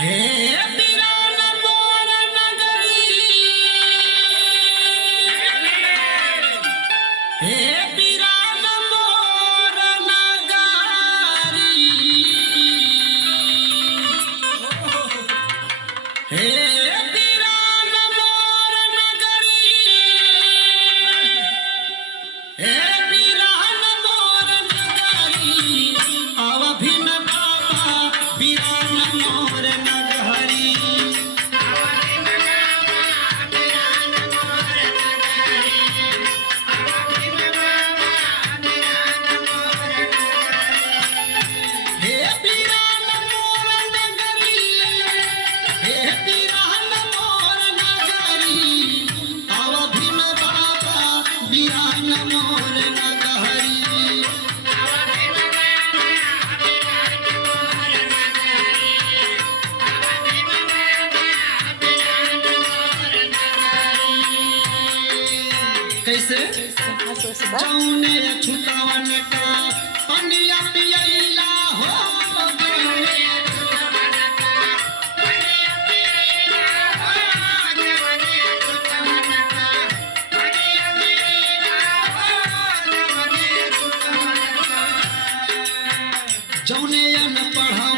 हे पिरान मोर नगरी, हे पिरान मोर नगरी, हे पिरान मोर नगरी, हे पिरान मोर नगरी, आव भीम बाबा पिरान मोर नगरी। हे पिरान मोर नगरी, हे पिरान मोर नगरी, आव भीम बाबा पिरान मोर नगरी। कैसे जौने छुटावन का पनिया पियला हो जौने छुटावन का पनिया पियला हो जौने छुटावन का पनिया पियला हो जौने छुटावन का जौने न पढ़ाव